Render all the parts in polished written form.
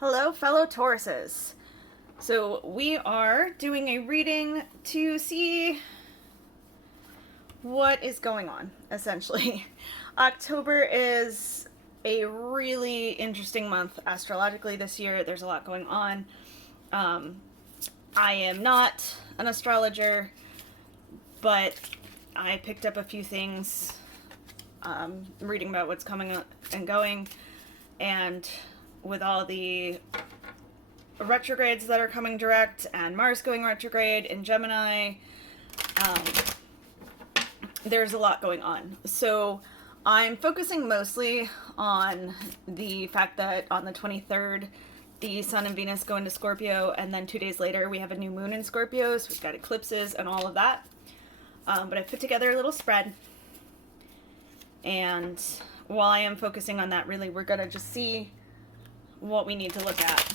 Hello, fellow Tauruses. So, we are doing a reading to see what is going on, essentially. October is a really interesting month astrologically this year. There's a lot going on. I am not an astrologer, but I picked up a few things reading about what's coming and going, and with all the retrogrades that are coming direct and Mars going retrograde in Gemini, there's a lot going on. So I'm focusing mostly on the fact that on the 23rd, the Sun and Venus go into Scorpio, and then 2 days later we have a new moon in Scorpio, so we've got eclipses and all of that. But I put together a little spread, and while I am focusing on that, really, we're going to just see what we need to look at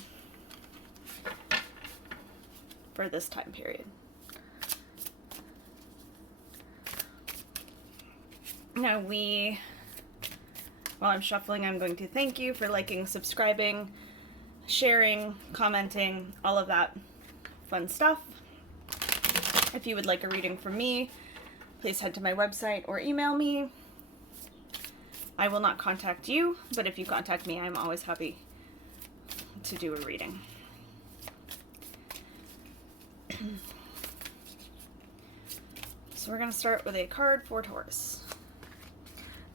for this time period. Now while I'm shuffling, I'm going to thank you for liking, subscribing, sharing, commenting, all of that fun stuff. If you would like a reading from me, please head to my website or email me. I will not contact you, but if you contact me, I'm always happy to do a reading. So we're going to start with a card for Taurus.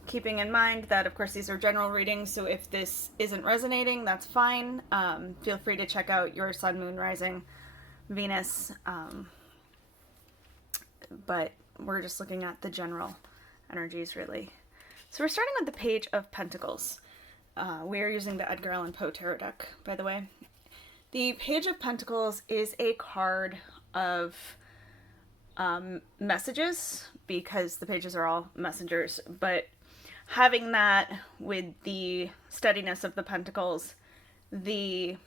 Keeping in mind that, of course, these are general readings, so if this isn't resonating, that's fine. Feel free to check out your Sun, Moon, Rising, Venus, but we're just looking at the general energies, really. So we're starting with the Page of Pentacles. We are using the Edgar Allan Poe Tarot deck, by the way. The Page of Pentacles is a card of messages, because the pages are all messengers, but having that with the steadiness of the Pentacles, the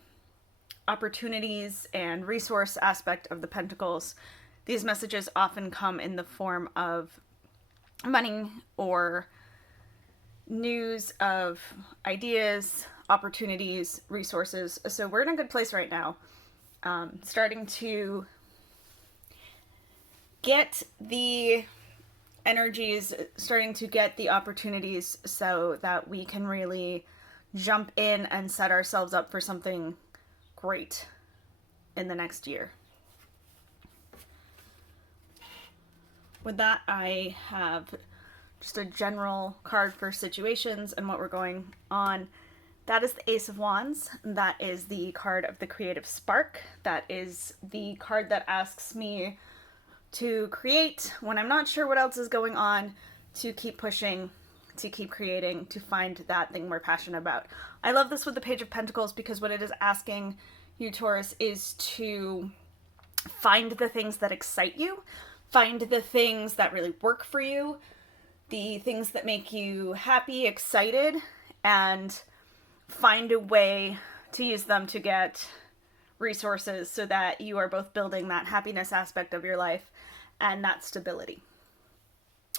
opportunities and resource aspect of the Pentacles, these messages often come in the form of money or news of ideas, opportunities, resources. So we're in a good place right now. Starting to get the energies, starting to get the opportunities so that we can really jump in and set ourselves up for something great in the next year. With that, I have just a general card for situations and what we're going on. That is the Ace of Wands. That is the card of the creative spark. That is the card that asks me to create when I'm not sure what else is going on, to keep pushing, to keep creating, to find that thing we're passionate about. I love this with the Page of Pentacles because what it is asking you, Taurus, is to find the things that excite you, find the things that really work for you, the things that make you happy, excited, and find a way to use them to get resources so that you are both building that happiness aspect of your life and that stability,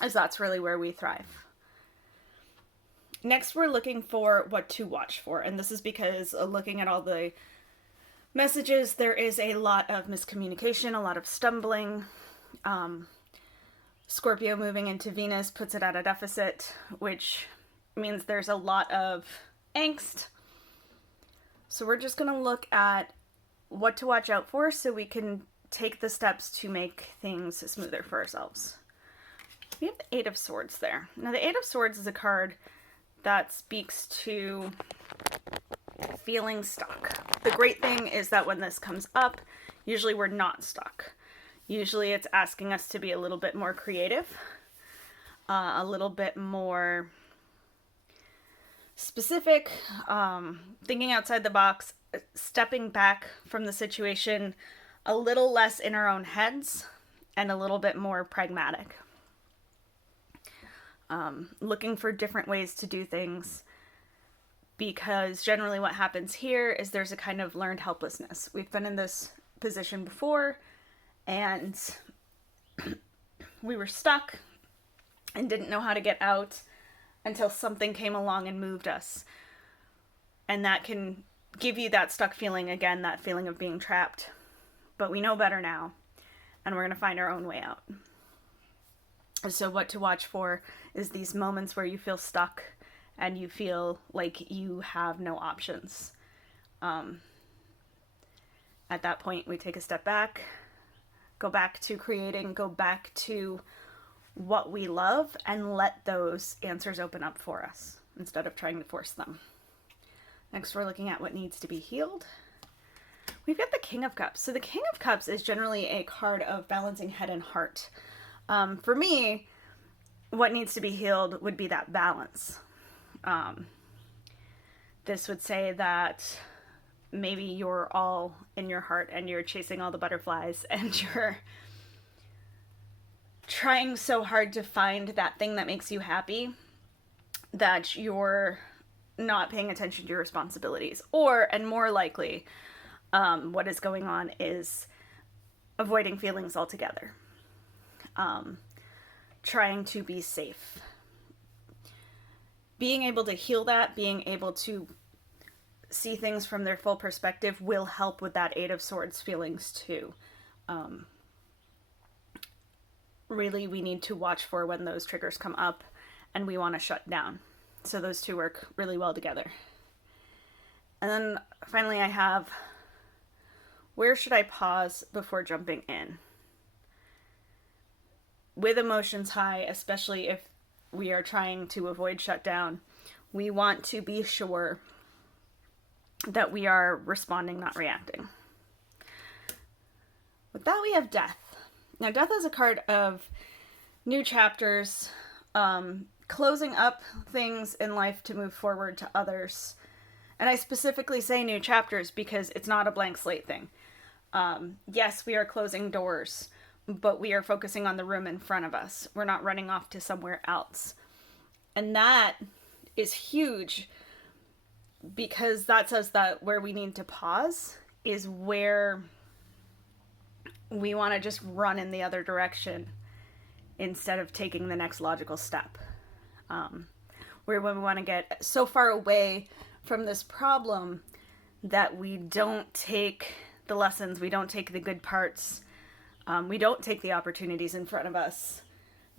as that's really where we thrive. Next, we're looking for what to watch for, and this is because looking at all the messages, there is a lot of miscommunication, a lot of stumbling. Scorpio moving into Venus puts it at a deficit, which means there's a lot of angst. So we're just going to look at what to watch out for so we can take the steps to make things smoother for ourselves. We have the Eight of Swords there. Now, the Eight of Swords is a card that speaks to feeling stuck. The great thing is that when this comes up, usually we're not stuck. Usually it's asking us to be a little bit more creative, a little bit more specific, thinking outside the box, stepping back from the situation, a little less in our own heads, and a little bit more pragmatic. Looking for different ways to do things, because generally what happens here is there's a kind of learned helplessness. We've been in this position before, and we were stuck and didn't know how to get out until something came along and moved us. And that can give you that stuck feeling again, that feeling of being trapped. But we know better now, and we're going to find our own way out. So what to watch for is these moments where you feel stuck and you feel like you have no options. At that point, we take a step back, go back to creating, go back to what we love, and let those answers open up for us instead of trying to force them. Next, we're looking at what needs to be healed. We've got the King of Cups. So the King of Cups is generally a card of balancing head and heart. For me, what needs to be healed would be that balance. This would say that maybe you're all in your heart and you're chasing all the butterflies and you're trying so hard to find that thing that makes you happy that you're not paying attention to your responsibilities. Or, and more likely, what is going on is avoiding feelings altogether. Trying to be safe. Being able to heal that, being able to see things from their full perspective will help with that Eight of Swords feelings too. Really, we need to watch for when those triggers come up and we want to shut down. So those two work really well together. And then finally I have, where should I pause before jumping in? With emotions high, especially if we are trying to avoid shutdown, we want to be sure that we are responding, not reacting. With that, we have Death. Now, Death is a card of new chapters, closing up things in life to move forward to others. And I specifically say new chapters because it's not a blank slate thing. Yes, we are closing doors, but we are focusing on the room in front of us. We're not running off to somewhere else. And that is huge because that says that where we need to pause is where we want to just run in the other direction instead of taking the next logical step. Where when we want to get so far away from this problem that we don't take the lessons, we don't take the good parts, we don't take the opportunities in front of us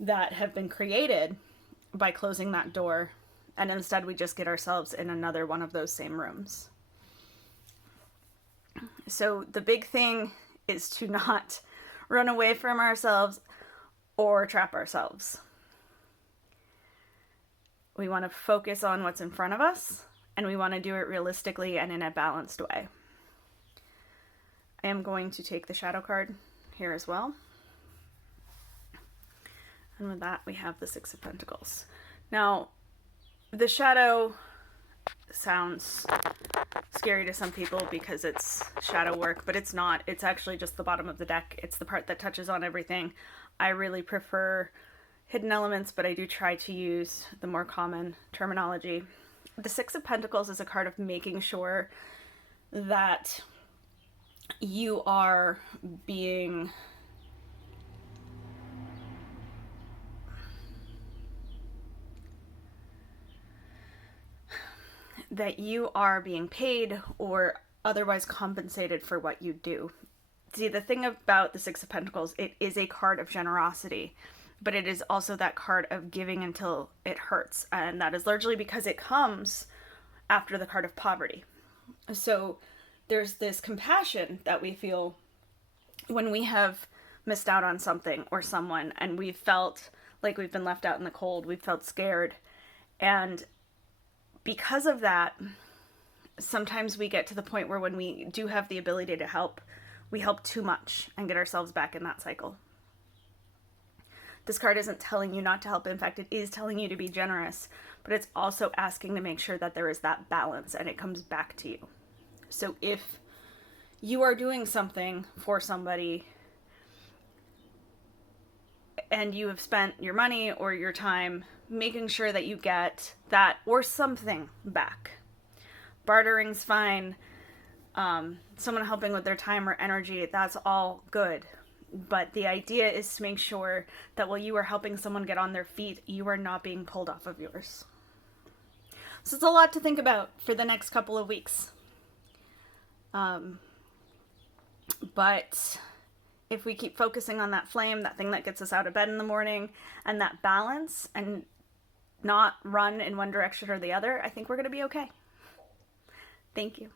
that have been created by closing that door, and instead we just get ourselves in another one of those same rooms. So the big thing is to not run away from ourselves or trap ourselves. We want to focus on what's in front of us, and we want to do it realistically and in a balanced way. I am going to take the Shadow card here as well. And with that, we have the Six of Pentacles. Now, the Shadow sounds scary to some people because it's shadow work, but it's not. It's actually just the bottom of the deck. It's the part that touches on everything. I really prefer hidden elements, but I do try to use the more common terminology. The Six of Pentacles is a card of making sure that you are being paid or otherwise compensated for what you do. See, the thing about the Six of Pentacles, it is a card of generosity, but it is also that card of giving until it hurts. And that is largely because it comes after the card of poverty. So there's this compassion that we feel when we have missed out on something or someone and we've felt like we've been left out in the cold, we've felt scared. And because of that, sometimes we get to the point where when we do have the ability to help, we help too much and get ourselves back in that cycle. This card isn't telling you not to help. In fact, it is telling you to be generous, but it's also asking to make sure that there is that balance and it comes back to you. So if you are doing something for somebody and you have spent your money or your time making sure that you get that or something back. Bartering's fine. Someone helping with their time or energy, that's all good. But the idea is to make sure that while you are helping someone get on their feet, you are not being pulled off of yours. So it's a lot to think about for the next couple of weeks. But if we keep focusing on that flame, that thing that gets us out of bed in the morning, and that balance, and not run in one direction or the other, I think we're going to be okay. Thank you.